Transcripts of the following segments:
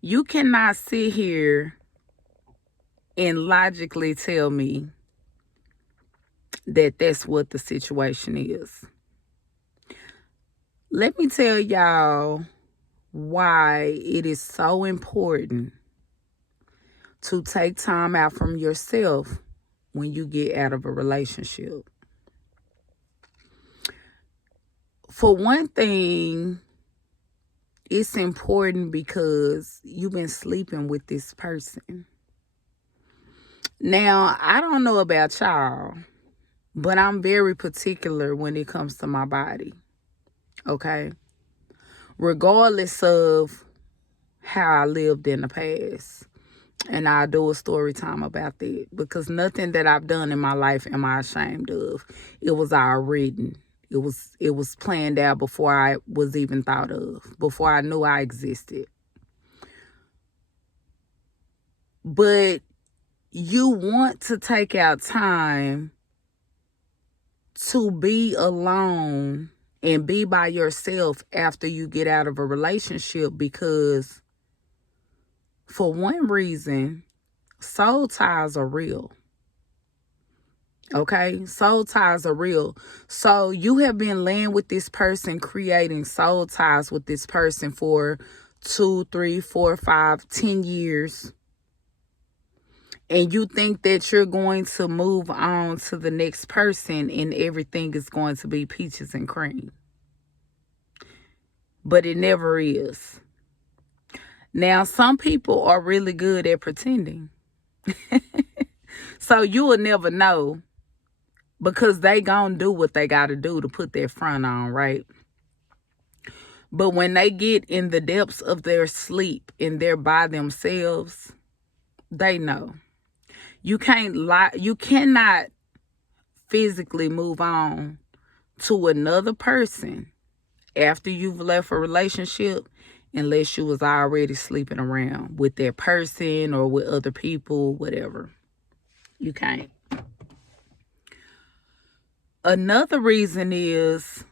You cannot sit here and logically tell me that that's what the situation is. Let me tell y'all why it is so important to take time out from yourself when you get out of a relationship. For one thing, it's important because you've been sleeping with this person. Now, I don't know about y'all, but I'm very particular when it comes to my body. Okay? Regardless of how I lived in the past. And I'll do a story time about that. Because nothing that I've done in my life am I ashamed of. It was all written. It was planned out before I was even thought of. Before I knew I existed. But you want to take out time to be alone and be by yourself after you get out of a relationship because for one reason, soul ties are real. Okay? Soul ties are real. So you have been laying with this person, creating soul ties with this person for 2, 3, 4, 5, 10 years. And you think that you're going to move on to the next person and everything is going to be peaches and cream. But it never is. Now, some people are really good at pretending. So you will never know because they gonna do what they gotta do to put their front on, right? But when they get in the depths of their sleep and they're by themselves, they know. You can't lie. You cannot physically move on to another person after you've left a relationship unless you was already sleeping around with that person or with other people, whatever. You can't. Another reason is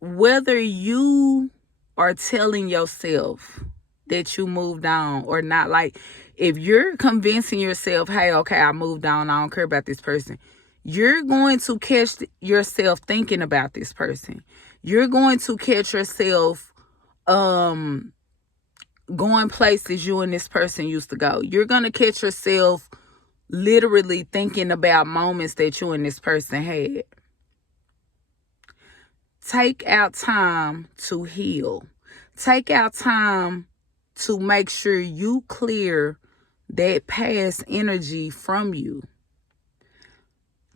whether you are telling yourself that you moved on or not. Like, if you're convincing yourself, hey, okay, I moved on, I don't care about this person, you're going to catch yourself thinking about this person. You're going to catch yourself going places you and this person used to go. You're going to catch yourself literally thinking about moments that you and this person had. Take out time to heal. Take out time to make sure you clear that past energy from you.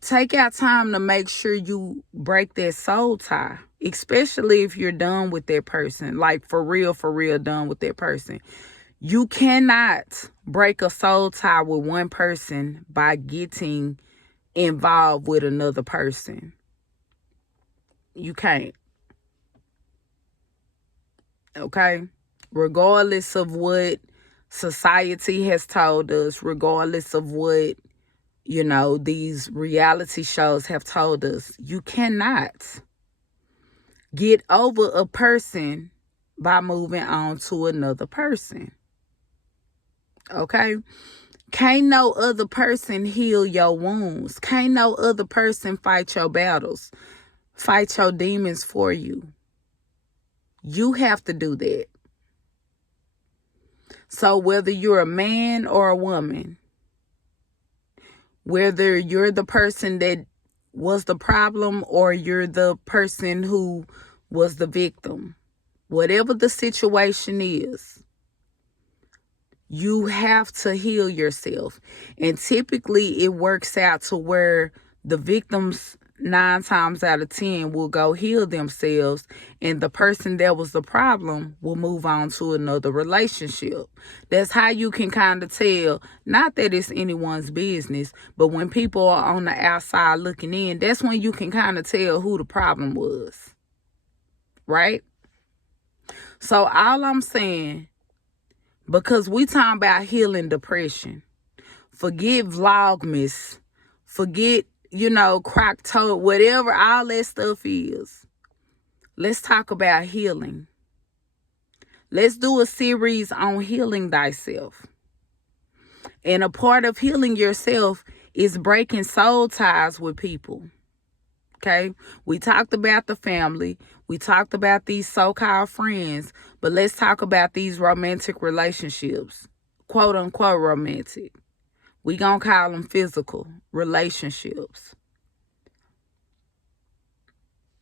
Take out time to make sure you break that soul tie, especially if you're done with that person, like for real done with that person. You cannot break a soul tie with one person by getting involved with another person. You can't. Okay? Regardless of what society has told us, regardless of what, these reality shows have told us, you cannot get over a person by moving on to another person. Okay? Can't no other person heal your wounds. Can't no other person fight your battles, fight your demons for you. You have to do that. So whether you're a man or a woman, whether you're the person that was the problem or you're the person who was the victim, whatever the situation is, you have to heal yourself. And typically it works out to where the victims 9 times out of 10 will go heal themselves, and the person that was the problem will move on to another relationship. That's how you can kind of tell, not that it's anyone's business, but when people are on the outside looking in, that's when you can kind of tell who the problem was. Right? So all I'm saying, because we talking about healing depression, forget Vlogmas, forget crack toe, whatever all that stuff is. Let's talk about healing. Let's do a series on healing thyself. And a part of healing yourself is breaking soul ties with people. Okay? We talked about the family. We talked about these so-called friends. But let's talk about these romantic relationships. Quote unquote romantic. We gonna call them physical relationships.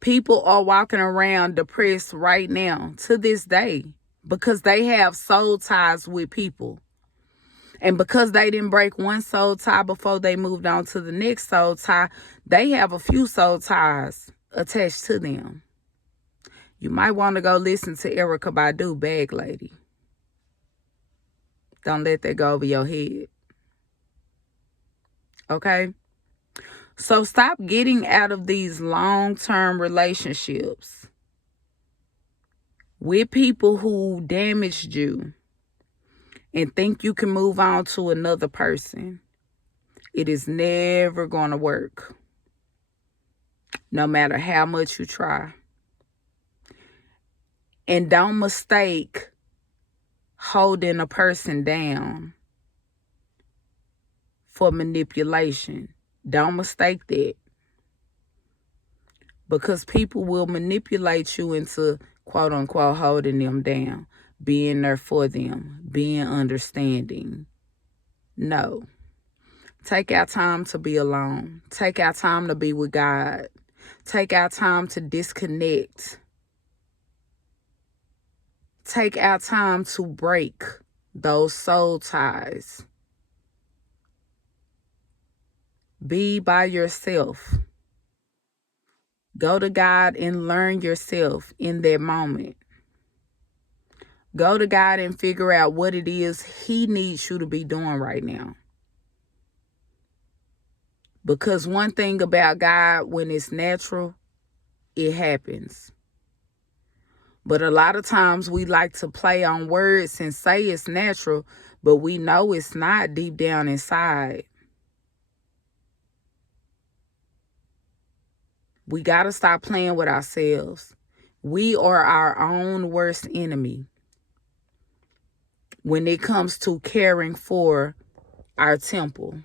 People are walking around depressed right now to this day because they have soul ties with people. And because they didn't break one soul tie before they moved on to the next soul tie, they have a few soul ties attached to them. You might want to go listen to Erykah Badu, Bag Lady. Don't let that go over your head. Okay? So stop getting out of these long-term relationships with people who damaged you and think you can move on to another person. It is never going to work, no matter how much you try. And don't mistake holding a person down for manipulation. Don't mistake that. Because people will manipulate you into, quote unquote, holding them down, being there for them, being understanding. No. Take our time to be alone. Take our time to be with God. Take our time to disconnect. Take our time to break those soul ties. Be by yourself. Go to God and learn yourself in that moment. Go to God and figure out what it is He needs you to be doing right now. Because one thing about God, when it's natural, it happens. But a lot of times we like to play on words and say it's natural, but we know it's not deep down inside. We got to stop playing with ourselves. We are our own worst enemy when it comes to caring for our temple.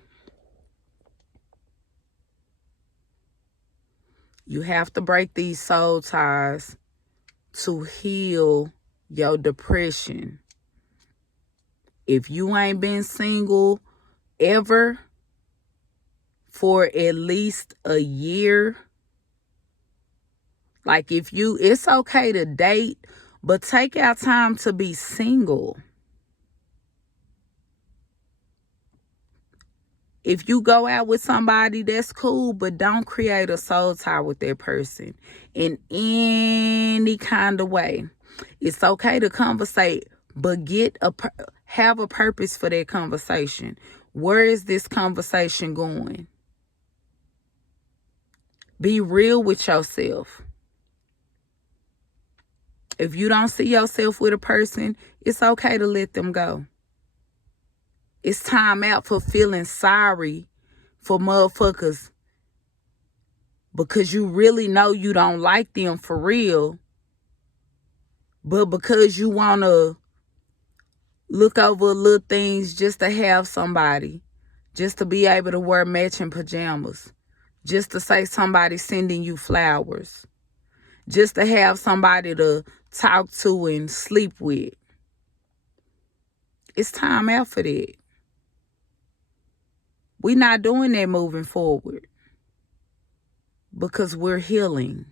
You have to break these soul ties to heal your depression. If you ain't been single ever for at least a year, like it's okay to date, but take out time to be single. If you go out with somebody, that's cool, but don't create a soul tie with that person in any kind of way. It's okay to conversate, but have a purpose for that conversation. Where is this conversation going? Be real with yourself. If you don't see yourself with a person, it's okay to let them go. It's time out for feeling sorry for motherfuckers because you really know you don't like them for real, but because you want to look over little things just to have somebody, just to be able to wear matching pajamas, just to say somebody sending you flowers, just to have somebody to talk to and sleep with. It's time out for that. We're not doing that moving forward because we're healing.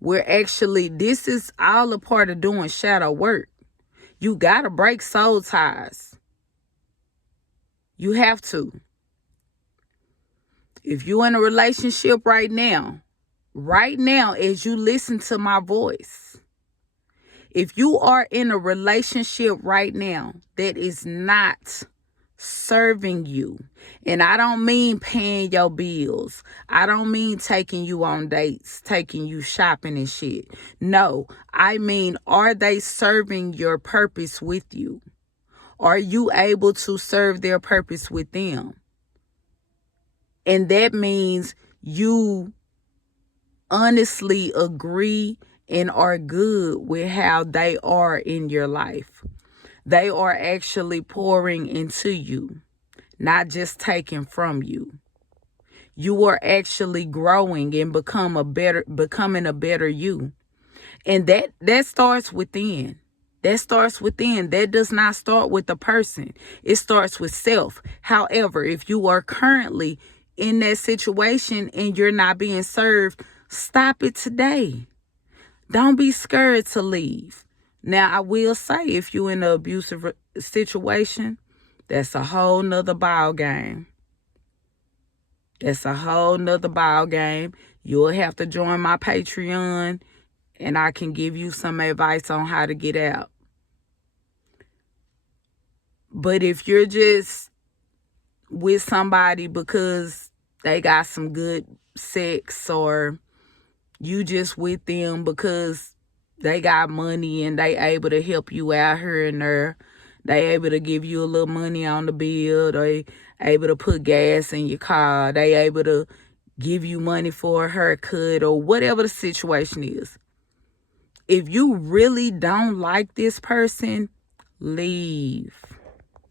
This is all a part of doing shadow work. You got to break soul ties. You have to. If you're in a relationship right now, as you listen to my voice, if you are in a relationship right now that is not serving you, and I don't mean paying your bills, I don't mean taking you on dates, taking you shopping and shit. No, I mean, are they serving your purpose with you? Are you able to serve their purpose with them? And that means you honestly agree and are good with how they are in your life. They are actually pouring into you, not just taking from you. You are actually growing and becoming a better you. And that starts within. That starts within. That does not start with the person. It starts with self. However, if you are currently in that situation and you're not being served, stop it today. Don't be scared to leave. Now, I will say, if you're in an abusive situation, that's a whole nother ball game. That's a whole nother ball game. You'll have to join my Patreon, and I can give you some advice on how to get out. But if you're just with somebody because they got some good sex, or you just with them because they got money and they able to help you out here and there, they able to give you a little money on the bill, they able to put gas in your car, they able to give you money for a haircut, or whatever the situation is. If you really don't like this person, leave.